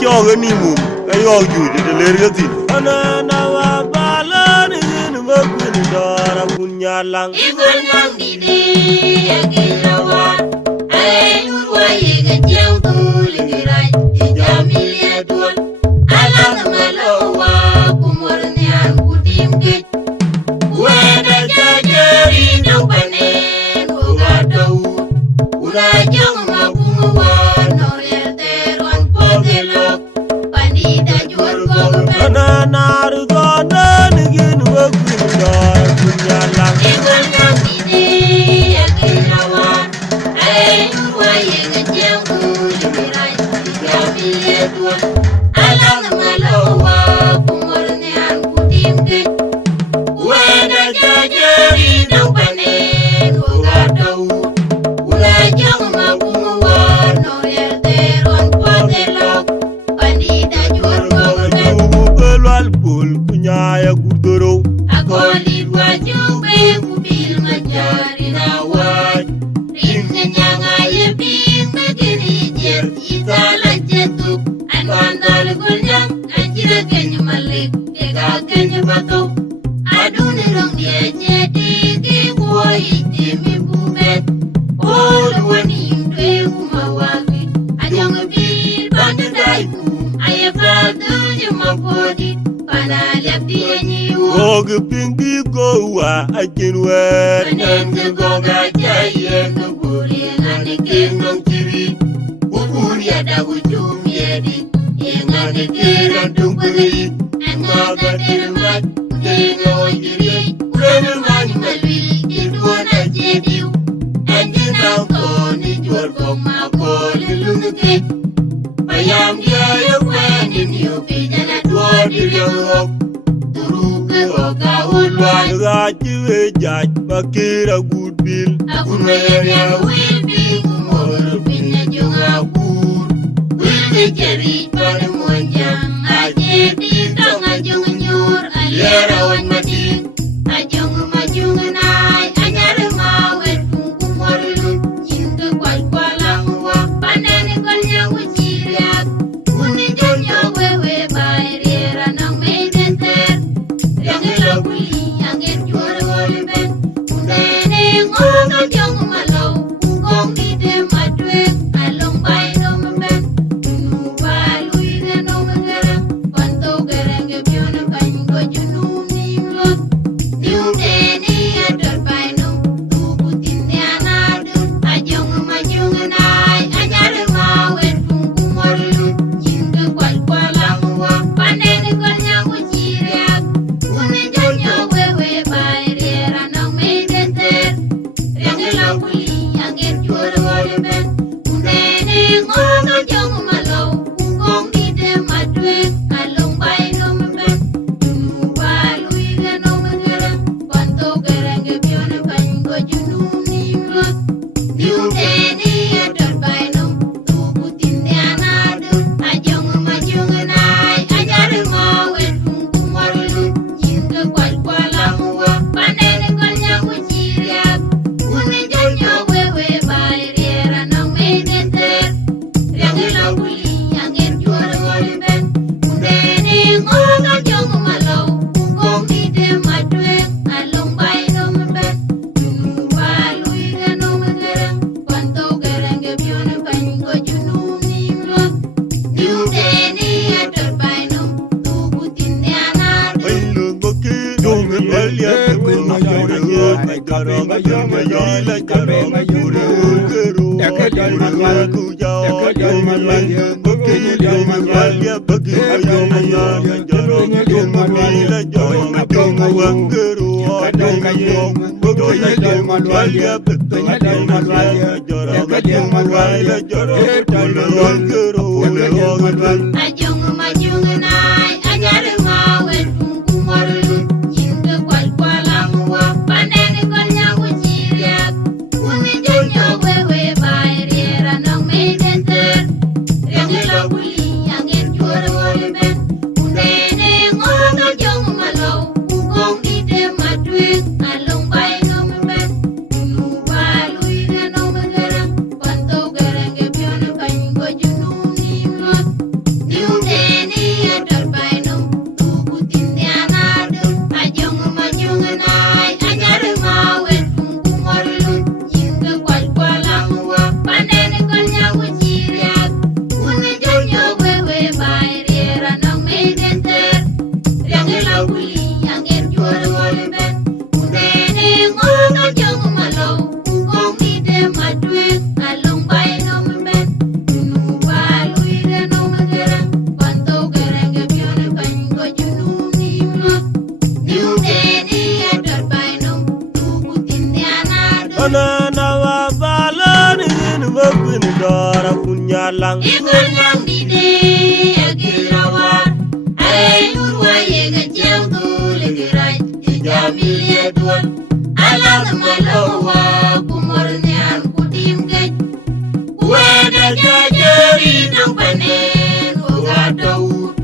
choga ni mum ayo juju de lergati ana na wa balani ni makun dara kunyalang Igor nang dide agirawa ay urwa yega jeng tul girai ijamilia tul alang malowa kumor nyan kutim ke wena jajari nang panen ugatau ura jang makumwa norel teron pogelok pandida jual kong ana naru gona ni gin makun dara kunyalang Igor nang dide agirawa ay urwa yega jeng tul girai ijamilia tul alang malowa kumor nyan kutim ke wena jajari nang panen ugatau ura jang makumwa norel teron pogelok pandida jual kong belwal pul kunyaya gudoro Akoli wajube kubil majari rawaj Ringa nyanga ye bing begini jet Itala jetuk Anwandal guljam Anjira kenya malik Dega kenya batuk Aduni rong dia jeti Kikuwa iti mibubet Olu wani imdwe kumawagi Ajong bil bandu daiku Ayafal tuju podi Panaliap dia nyiwu og pingi go wa akin wer Nenge goga jayen Nuguri ngane kenong kiri Ukuri ada ujung yedi Yengane kiran tungkuri Engaga dirmat Denga wajiri Ureme mani malwi Idwana jediu Enjin angko ni jual koma Koli lunguke Bayam dia yukweni Niupi jana dua diriyok Turuke oga ulwan ga chiwe jaj bakira gudbil Akunwaya wilbi kumoro pinya junga kur Wilbi jari pada monjang Ajeti tanga jung nyur Aliara wan mati Ajung majung nai Anyare mawet kungku morulun Jinga kwal kwalang wa Pandani konya wujiriak Kuni jonyo wewe Bairiera nang meidenter Yangi laguli Yangir juara woliben Kundene ngoga jong malau Kungkong dide madwek Along bay nomben Tunu balui de nomgerang Panto gerang gebiona Bango junum nimlot Diundeni ador bay nom Tubutin dianadun Ajong majung nai Anyare mawet kungku morulun Jinga kwal kwalang wa Pandene konya wujiriak Kuni jonyo wewe Bairiera nang meidenter Yangi laguli Yangir juara woliben Kundene ngoga jong malau Kungkong dide madwek Along bay nomben Tunu balui de nomgerang Panto gerang gebiona Bango junum nimlot Diundeni ador bay nom Tubutin dianadun Ajong majung nai Anyare mawet kungku morulun Jinga kwal kwalang wa Pandene konya wujiriak Kuni jonyo wewe Bairiera nang meidenter Yangi laguli Yangir juara woliben Kundene ngoga jong malau Kungkong dide madwek Along bay nomben Tunu balui de nomgerang Panto gerang gebiona Bango junum nimlot Diundeni ador bay nom Tubutin dianadun ailu moki dong balia kun ayore ma jaro ma yama yila jaro ma yure guru ayore ku jao ayore moki dong balia bagi ayoma ya jaro ma yila jaro ma dong wanguru dong ayom moki dong balia bagi ayoma ya jaro ma dong wangila jaro wanguru Ajong majung nai Anyare mawet kungku morulun Jinga kwal kwalang wa Pandene konya wujiriak Kuni jonyo wewe Bairiera nang meidenter Yangi laguli Yangir juara woliben Kundene ngoga jong malau Kungkong dide madwek Along bay nomben Tunu balui de nomgerang Panto gerang gebiona Bango junum nimlot lang Ikon yang dide agirawar Ay urwa yega jangdu ligirai Ijamil yedwal Alang malawa kumornyan kudim gaj Weda jajari nang panen Uga daud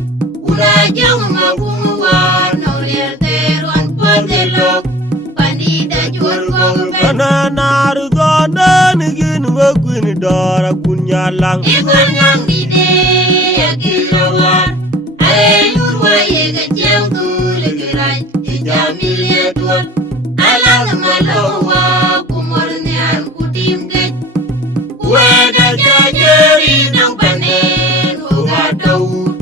Uda jang magumuwa Naulir teruan potelok Pandida jual kong ben Ananaru zonda nigin wagwin dora kunya lang Ikon yang dide agirawar Ay urwa yega jangdu ligirai Ijamil yedwal Alang malawa kumornyan kudim gaj Weda jajari nang panen Uga daud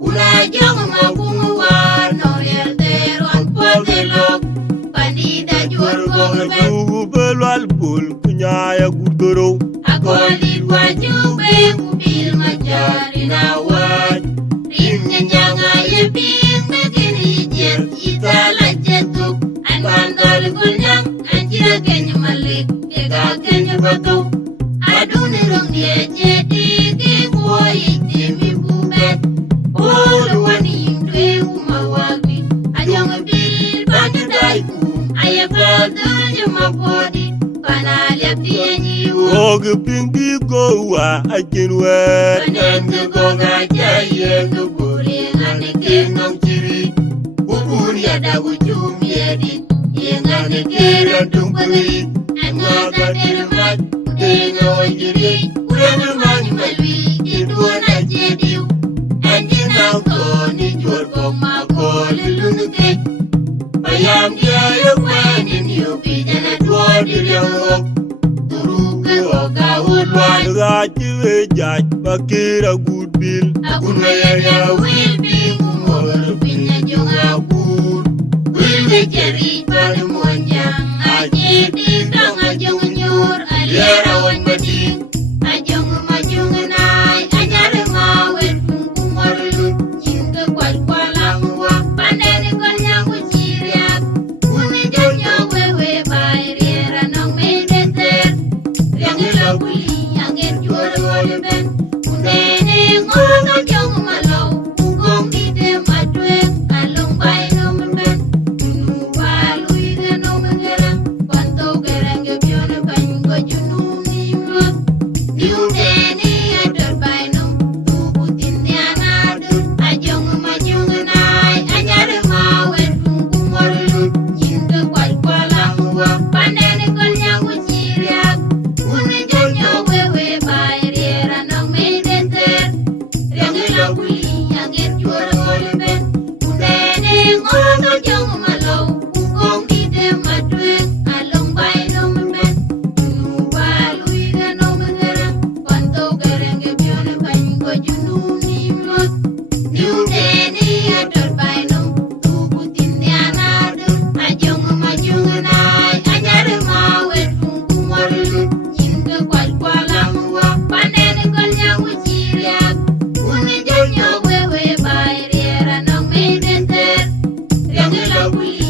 Uda jang magumuwa Naulir teruan potelok Pandida jual kong ben Dugu belwal bul kunya ya gudoro Akolit wajube kubil majari nawaj Rinnya nyanga yeping mekin hijer Itala jetuk An mandal gunyang Anjira kenya malik Kega kenya bakau Aduni rong dia jadi Kikuwa iti mimpu bet Ulu wani imdwe umawagi Ajong bil banyu daiku Ayabadul jumapodi Panaliap dia nyiwu Oge pingi gowa ajen wet Panendu goga jaya Nuburi ngane kenong ciri Buburi ada ujung yedi Yengane kerantung peri Angaga dermat Denga wajiri Udah bermani malwi Kiduan aja diu Anjir nangko Ni jual koma Koli lunukek Bayam dia yuk mainin yupi Jana dua diri yang ngok Turu ke oga ulwan Raji wejaj bakira good bill Aku mayanya wil bingung Ngolu pinya jong akur Wil ngecari pada monjang Aje dikang ajong nyur Aliara wan bading Ajong majong nai Anyar mawet pungkung marlut Cinta kuat kualang wak Pandai kon yang kuciriak Uni jong nyong wewe Bayi riera nong medeter Yang ilabuli Yang jual wali ben Undene ngong ajong malau Ugong ide matwek Kalong bay nong ben Junu balu ide nong gerang Pantau gerang gebione Banyko junu nimlok Diudene ador bay nong Tubutin dianadut Ajong majong nai Anyar mawet pungkung marlut Cinta kuat kualang wak Pandai kon yang kuciriak Uni jong nyong wewe Bayi riera nong medeter Yang ilabuli Yang jual wali ben Undene ngong ajong malau Ugong ide matwek Kalong bay nong ben Junu balu ide nong gerang Pantau gerang gebione Banyko junu nimlot Diudene ador bay nong Tubutin dianadut Ajong majong nai Anyar mawet pungkung marlut Cinta kuat kualang wak Pandai kon yang kuciriak Uni jong nyong wewe Bayi riera nong medeter Yang ilabuli